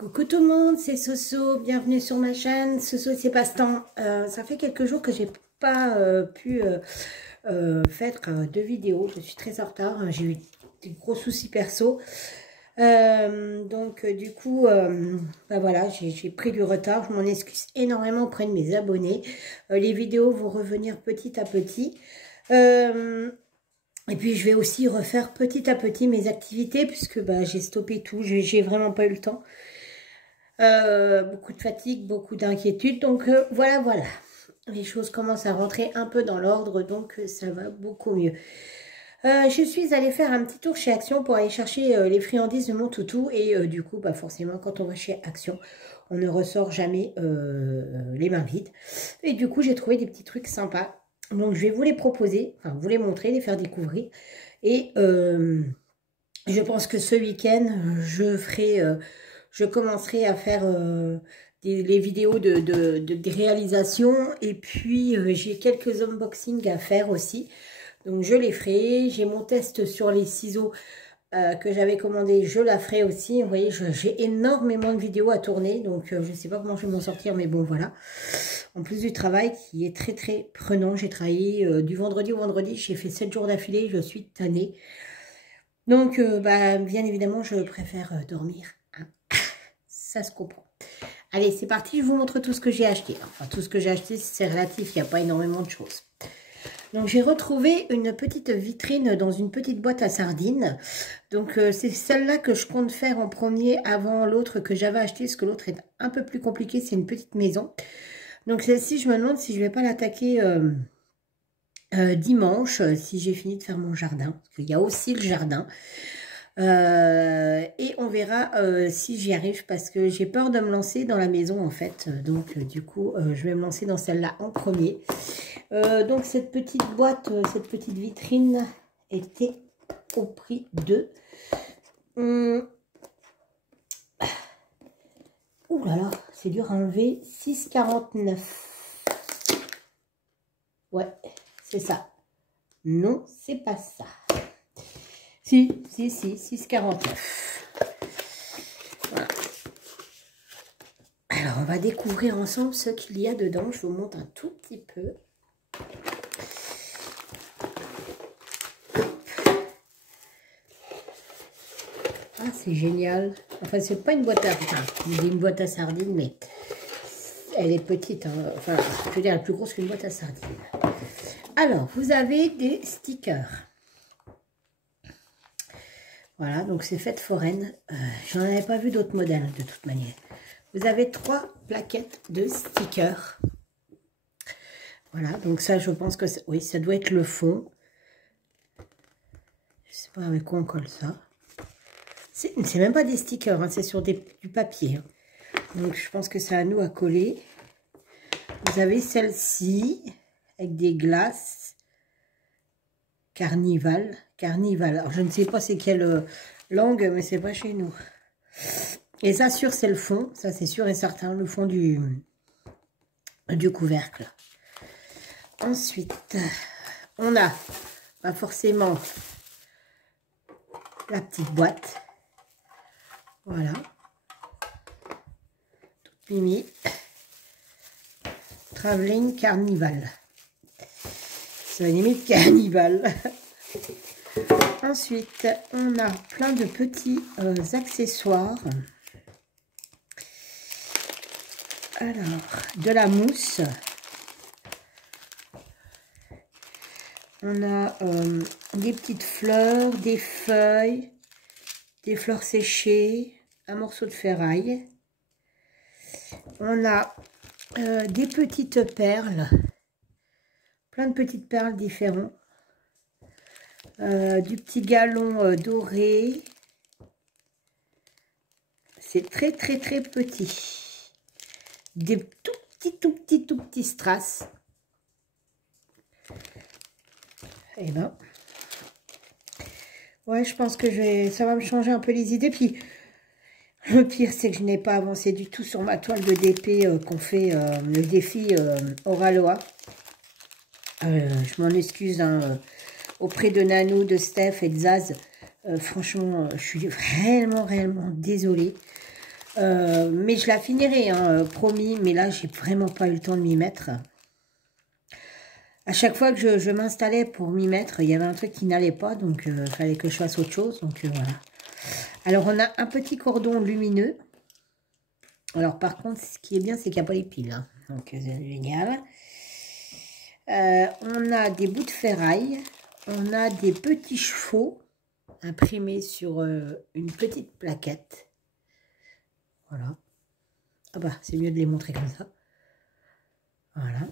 Coucou tout le monde, c'est Soso, bienvenue sur ma chaîne, Soso c'est passe-temps. Ça fait quelques jours que j'ai pas pu faire de vidéos, je suis très en retard, j'ai eu des gros soucis perso. Du coup, voilà, j'ai pris du retard, je m'en excuse énormément auprès de mes abonnés. Les vidéos vont revenir petit à petit. Et puis je vais aussi refaire petit à petit mes activités puisque j'ai stoppé tout, j'ai vraiment pas eu le temps. Beaucoup de fatigue, beaucoup d'inquiétude. Donc voilà. Les choses commencent à rentrer un peu dans l'ordre, donc ça va beaucoup mieux. Je suis allée faire un petit tour chez Action pour aller chercher les friandises de mon toutou. Et du coup, forcément, quand on va chez Action, on ne ressort jamais les mains vides. Et du coup, j'ai trouvé des petits trucs sympas. Donc je vais vous les proposer, enfin vous les montrer, les faire découvrir. Et je pense que ce week-end, je commencerai à faire les vidéos de réalisation. Et puis, j'ai quelques unboxings à faire aussi. Donc, je les ferai. J'ai mon test sur les ciseaux que j'avais commandé. Je la ferai aussi. Vous voyez, j'ai énormément de vidéos à tourner. Donc, je ne sais pas comment je vais m'en sortir. Mais bon, voilà. En plus du travail qui est très, très prenant. J'ai travaillé du vendredi au vendredi. J'ai fait 7 jours d'affilée. Je suis tannée. Donc, bien évidemment, je préfère dormir. Ça se comprend. Allez, c'est parti, je vous montre tout ce que j'ai acheté. Enfin, tout ce que j'ai acheté, c'est relatif, il n'y a pas énormément de choses. Donc, j'ai retrouvé une petite vitrine dans une petite boîte à sardines. Donc, c'est celle-là que je compte faire en premier avant l'autre que j'avais acheté, parce que l'autre est un peu plus compliqué, c'est une petite maison. Donc, celle-ci, je me demande si je ne vais pas l'attaquer dimanche, si j'ai fini de faire mon jardin. Parce qu'il y a aussi le jardin. Et on verra si j'y arrive parce que j'ai peur de me lancer dans la maison en fait. Donc du coup je vais me lancer dans celle-là en premier. Donc cette petite boîte, cette petite vitrine était au prix de... Ouh là là, c'est dur à enlever. 6,49. Ouais, c'est ça. Non, c'est pas ça. Si, 6,49. Voilà. Alors, on va découvrir ensemble ce qu'il y a dedans. Je vous montre un tout petit peu. Ah, c'est génial. Enfin, c'est pas une boîte à... Enfin, je dis une boîte à sardines, mais elle est petite. Hein. Enfin, je veux dire, elle est plus grosse qu'une boîte à sardines. Alors, vous avez des stickers. Voilà, donc c'est fête foraine. J'en avais pas vu d'autres modèles de toute manière. Vous avez 3 plaquettes de stickers. Voilà, donc ça, je pense que... Oui, ça doit être le fond. Je sais pas avec quoi on colle ça. C'est même pas des stickers, hein, c'est sur du papier. Hein. Donc, je pense que c'est à nous à coller. Vous avez celle-ci, avec des glaces. Carnival. Alors, je ne sais pas c'est quelle langue, mais c'est pas chez nous. Et ça, c'est le fond. Ça, c'est sûr et certain, le fond du couvercle. Ensuite, on a forcément la petite boîte. Voilà. Toute mimi. Traveling Carnival. C'est la limite Carnival. Ensuite, on a plein de petits accessoires. Alors, de la mousse. On a des petites fleurs, des feuilles, des fleurs séchées, un morceau de ferraille. On a des petites perles, plein de petites perles différentes. Du petit galon doré. C'est très petit. Des tout petits strass. Et ben, ouais, je pense que ça va me changer un peu les idées. Puis le pire, c'est que je n'ai pas avancé du tout sur ma toile de DP qu'on fait le défi Oraloa. Je m'en excuse. Hein, auprès de Nanou, de Steph et de Zaz. Franchement, je suis réellement désolée. Mais je la finirai, hein, promis. Mais là, j'ai vraiment pas eu le temps de m'y mettre. À chaque fois que je m'installais pour m'y mettre, il y avait un truc qui n'allait pas. Donc, il fallait que je fasse autre chose. Donc, voilà. Alors, on a un petit cordon lumineux. Alors, par contre, ce qui est bien, c'est qu'il n'y a pas les piles. Hein. Donc, c'est génial. On a des bouts de ferraille. On a des petits chevaux imprimés sur une petite plaquette. Voilà. Ah bah, c'est mieux de les montrer comme ça. Voilà.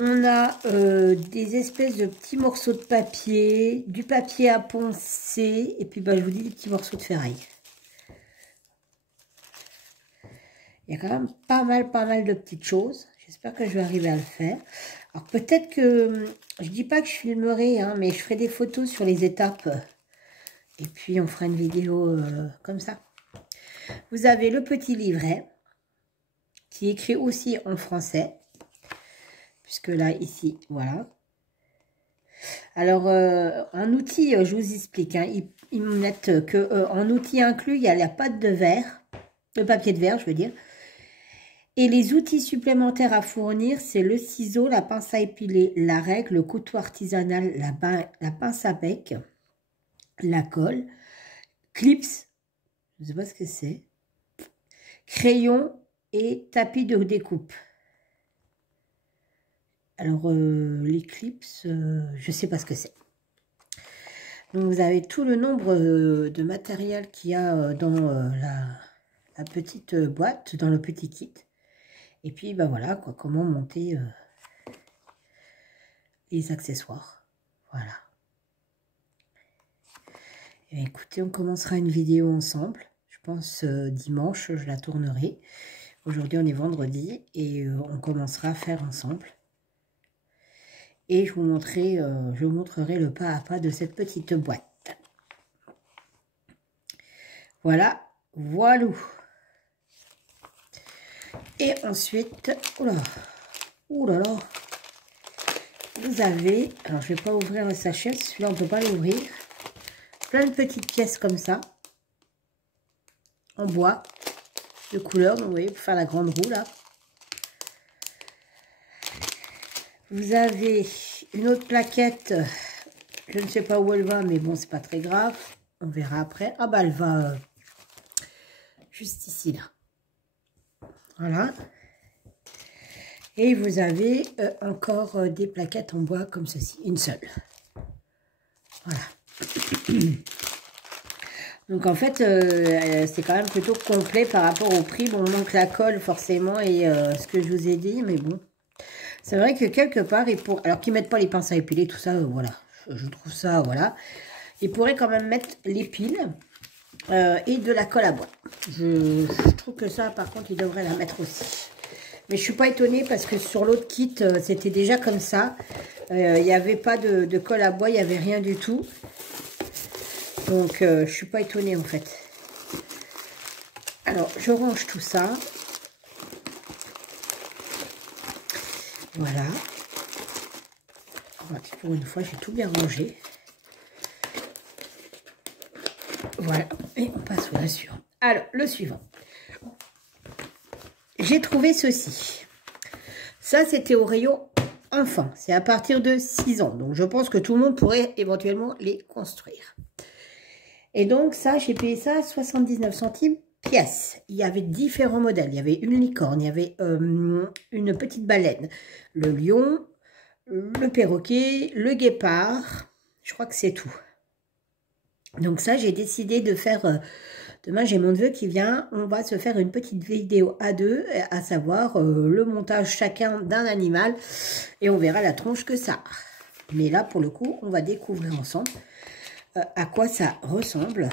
On a des espèces de petits morceaux de papier, du papier à poncer, et puis bah, je vous dis des petits morceaux de ferraille. Il y a quand même pas mal de petites choses. J'espère que je vais arriver à le faire. Alors peut-être que, je dis pas que je filmerai, hein, mais je ferai des photos sur les étapes. Et puis on fera une vidéo comme ça. Vous avez le petit livret, qui est écrit aussi en français. Puisque là, ici, voilà. Alors, en outil, je vous explique. Hein, ils me mettent que en outil inclus, il y a la pâte de verre, de papier de verre, je veux dire. Et les outils supplémentaires à fournir, c'est le ciseau, la pince à épiler, la règle, le couteau artisanal, la pince à bec, la colle, clips, je ne sais pas ce que c'est, crayon et tapis de découpe. Alors, les clips, je ne sais pas ce que c'est. Donc, vous avez tout le nombre de matériel qu'il y a dans la petite boîte, dans le petit kit. Et puis, ben voilà, quoi, comment monter les accessoires. Voilà. Et écoutez, on commencera une vidéo ensemble. Je pense dimanche, je la tournerai. Aujourd'hui, on est vendredi et on commencera à faire ensemble. Et je vous montrerai le pas à pas de cette petite boîte. Voilà, voilà. Et ensuite, oula là, vous avez, alors je ne vais pas ouvrir le sachet, celui-là on ne peut pas l'ouvrir. Plein de petites pièces comme ça, en bois, de couleur, donc vous voyez, pour faire la grande roue là. Vous avez une autre plaquette, je ne sais pas où elle va, mais bon, c'est pas très grave. On verra après. Ah bah, elle va juste ici, là. Voilà. Et vous avez encore des plaquettes en bois comme ceci. Une seule. Voilà. Donc, en fait, c'est quand même plutôt complet par rapport au prix. Bon, donc la colle, forcément, et ce que je vous ai dit, mais bon. C'est vrai que quelque part, alors qu'ils ne mettent pas les pinces à épiler, tout ça, voilà. Je trouve ça, voilà. Ils pourraient quand même mettre les piles et de la colle à bois. Je trouve que ça, par contre, ils devraient la mettre aussi. Mais je ne suis pas étonnée parce que sur l'autre kit, c'était déjà comme ça. Il n'y avait pas de colle à bois, il n'y avait rien du tout. Donc, je ne suis pas étonnée en fait. Alors, je range tout ça. Voilà. Pour une fois, j'ai tout bien rangé. Voilà. Et on passe au suivant. Alors, le suivant. J'ai trouvé ceci. Ça, c'était au rayon enfant. C'est à partir de 6 ans. Donc, je pense que tout le monde pourrait éventuellement les construire. Et donc, ça, j'ai payé ça à 79 centimes pièce. Il y avait différents modèles. Il y avait une licorne, il y avait une petite baleine, le lion, le perroquet, le guépard. Je crois que c'est tout. Donc ça, j'ai décidé de faire... demain, j'ai mon neveu qui vient. On va se faire une petite vidéo à deux, à savoir le montage chacun d'un animal. Et on verra la tronche que ça a. Mais là, pour le coup, on va découvrir ensemble à quoi ça ressemble.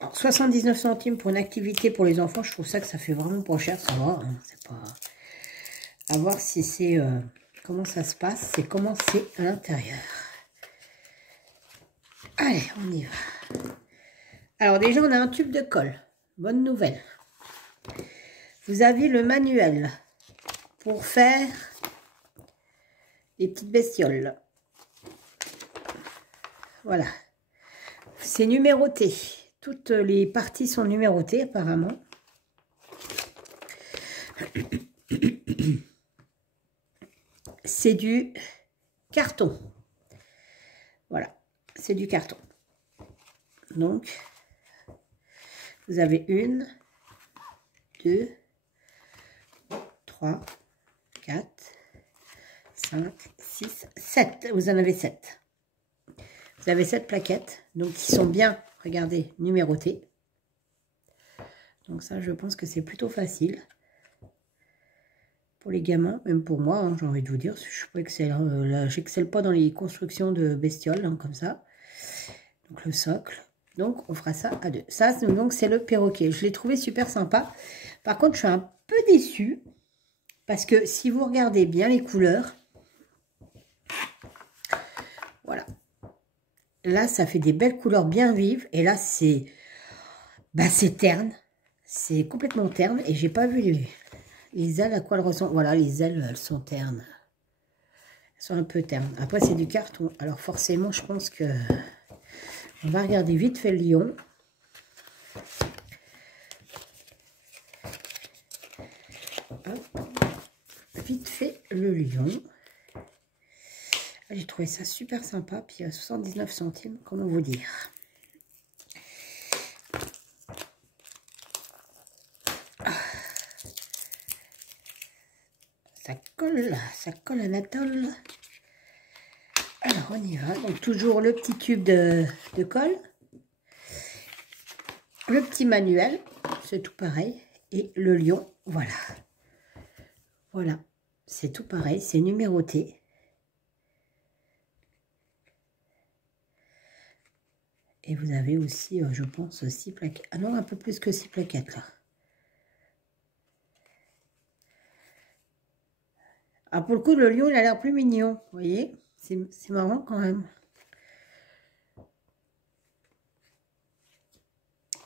Alors, 79 centimes pour une activité pour les enfants, je trouve ça que ça fait vraiment pas cher, ça va. Hein, c'est pas... À voir si c'est... comment ça se passe, c'est comment c'est à l'intérieur. Allez, on y va. Alors déjà, on a un tube de colle. Bonne nouvelle. Vous avez le manuel pour faire les petites bestioles. Voilà. c'est numéroté. Toutes les parties sont numérotées apparemment. C'est du carton. Voilà, c'est du carton. Donc, vous avez 1, 2, 3, 4, 5, 6, 7. Vous en avez 7. Vous avez 7 plaquettes, donc qui sont bien, regardez, numérotées. Donc ça, je pense que c'est plutôt facile. Pour les gamins, même pour moi, hein, j'ai envie de vous dire, je suis pas excellent. J'excelle pas dans les constructions de bestioles, hein, comme ça. Donc le socle. Donc on fera ça à 2. Ça, donc c'est le perroquet. Je l'ai trouvé super sympa. Par contre, je suis un peu déçue. Parce que si vous regardez bien les couleurs, voilà. Là, ça fait des belles couleurs bien vives. Et là, c'est terne. C'est complètement terne. Et j'ai pas vu les ailes, à quoi elles ressemblent. Voilà, les ailes, elles sont ternes. Elles sont un peu ternes. Après, c'est du carton. Alors, forcément, je pense que... On va regarder vite fait le lion. Hop. Vite fait le lion. J'ai trouvé ça super sympa. Puis à 79 centimes, comment vous dire. Ça colle Anatole. Alors on y va. Donc toujours le petit tube de colle. Le petit manuel, c'est tout pareil. Et le lion, voilà. Voilà, c'est tout pareil, c'est numéroté. Et vous avez aussi, je pense, 6 plaquettes. Ah non, un peu plus que 6 plaquettes là. Ah, pour le coup, le lion, il a l'air plus mignon. Vous voyez, c'est marrant quand même.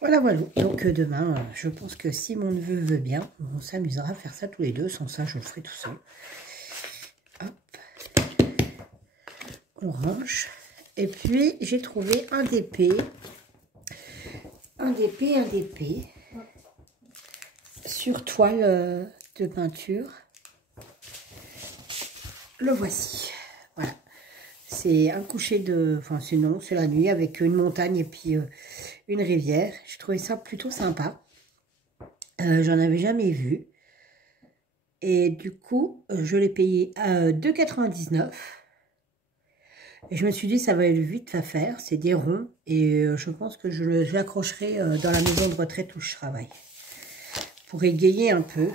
Voilà, voilà. Donc demain, je pense que si mon neveu veut bien, on s'amusera à faire ça tous les deux. Sans ça, je le ferai tout seul. Hop. On range. Et puis, j'ai trouvé un DP. Un DP. Sur toile de peinture. Le voici. Voilà. C'est un coucher de... Enfin, sinon, c'est la nuit avec une montagne et puis une rivière. Je trouvais ça plutôt sympa. J'en avais jamais vu. Et du coup, je l'ai payé à 2,99 €. Et je me suis dit, ça va vite à faire. C'est des ronds. Et je pense que je l'accrocherai dans la maison de retraite où je travaille. Pour égayer un peu.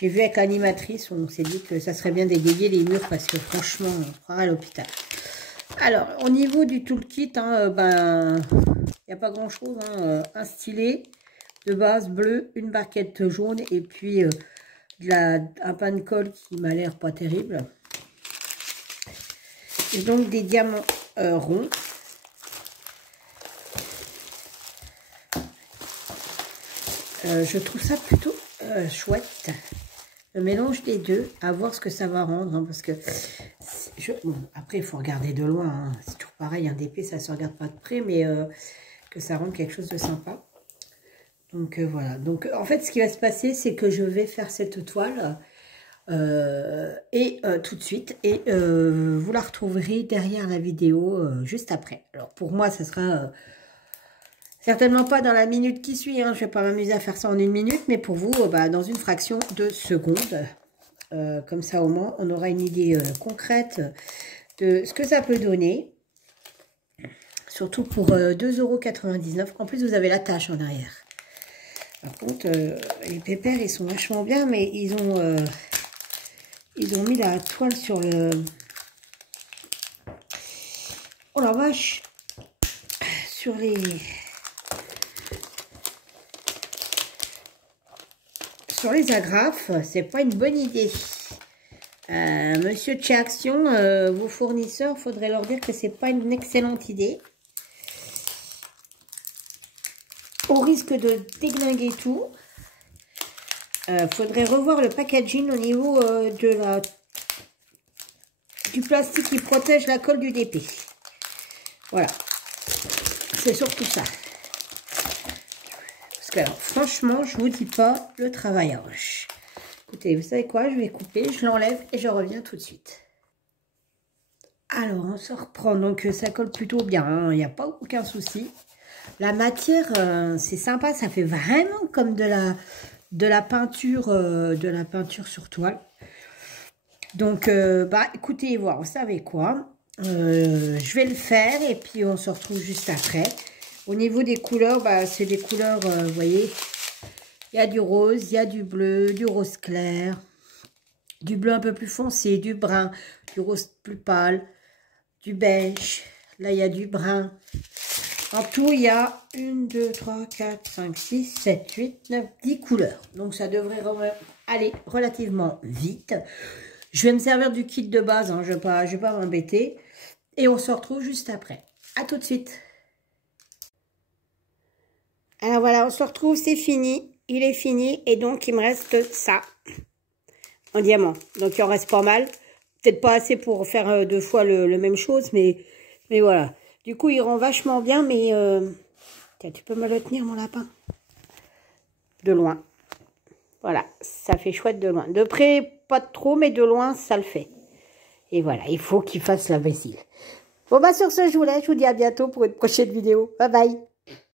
J'ai vu avec l'animatrice, on s'est dit que ça serait bien d'égayer les murs parce que franchement, on croirait à l'hôpital. Alors, au niveau du toolkit, hein, il n'y a pas grand chose. Hein, un stylet de base bleu, une barquette jaune et puis un pain de colle qui m'a l'air pas terrible. Et donc des diamants ronds. Je trouve ça plutôt chouette. Le mélange des deux, à voir ce que ça va rendre, hein, parce que bon, après il faut regarder de loin, hein. C'est toujours pareil, un DP ça se regarde pas de près, mais que ça rende quelque chose de sympa. Donc voilà, donc en fait ce qui va se passer c'est que je vais faire cette toile tout de suite et vous la retrouverez derrière la vidéo juste après. Alors pour moi ça sera... certainement pas dans la minute qui suit, hein. Je ne vais pas m'amuser à faire ça en une minute, mais pour vous, dans une fraction de seconde. Comme ça, au moins, on aura une idée concrète de ce que ça peut donner. Surtout pour 2,99 €. En plus, vous avez la tâche en arrière. Par contre, les pépères, ils sont vachement bien, mais ils ont mis la toile sur le... Oh la vache! Sur les... Sur les agrafes, c'est pas une bonne idée. Monsieur de chez Action, vos fournisseurs, faudrait leur dire que c'est pas une excellente idée. Au risque de déglinguer tout, faudrait revoir le packaging au niveau du plastique qui protège la colle du DP. Voilà. C'est surtout ça. Parce que, alors, franchement, je vous dis pas le travail arrache. Écoutez, vous savez quoi? Je vais couper, je l'enlève et je reviens tout de suite. Alors, on se reprend. Donc, ça colle plutôt bien. Hein. Il n'y a pas aucun souci. La matière, c'est sympa. Ça fait vraiment comme de la peinture sur toile. Donc, écoutez, voir, vous savez quoi? Je vais le faire et puis on se retrouve juste après. Au niveau des couleurs, c'est des couleurs, vous voyez, il y a du rose, il y a du bleu, du rose clair, du bleu un peu plus foncé, du brun, du rose plus pâle, du beige. Là, il y a du brun. En tout, il y a 1, 2, 3, 4, 5, 6, 7, 8, 9, 10 couleurs. Donc, ça devrait aller relativement vite. Je vais me servir du kit de base, hein, je vais pas m'embêter. Et on se retrouve juste après. À tout de suite. Alors voilà, on se retrouve, c'est fini. Il est fini et donc il me reste ça en diamant. Donc il en reste pas mal. Peut-être pas assez pour faire 2 fois le même chose, mais voilà. Du coup, il rend vachement bien, mais... Tiens, tu peux me le tenir, mon lapin? De loin. Voilà, ça fait chouette de loin. De près, pas trop, mais de loin, ça le fait. Et voilà, il faut qu'il fasse la vaisselle. Bon, sur ce, je vous laisse. Je vous dis à bientôt pour une prochaine vidéo. Bye bye.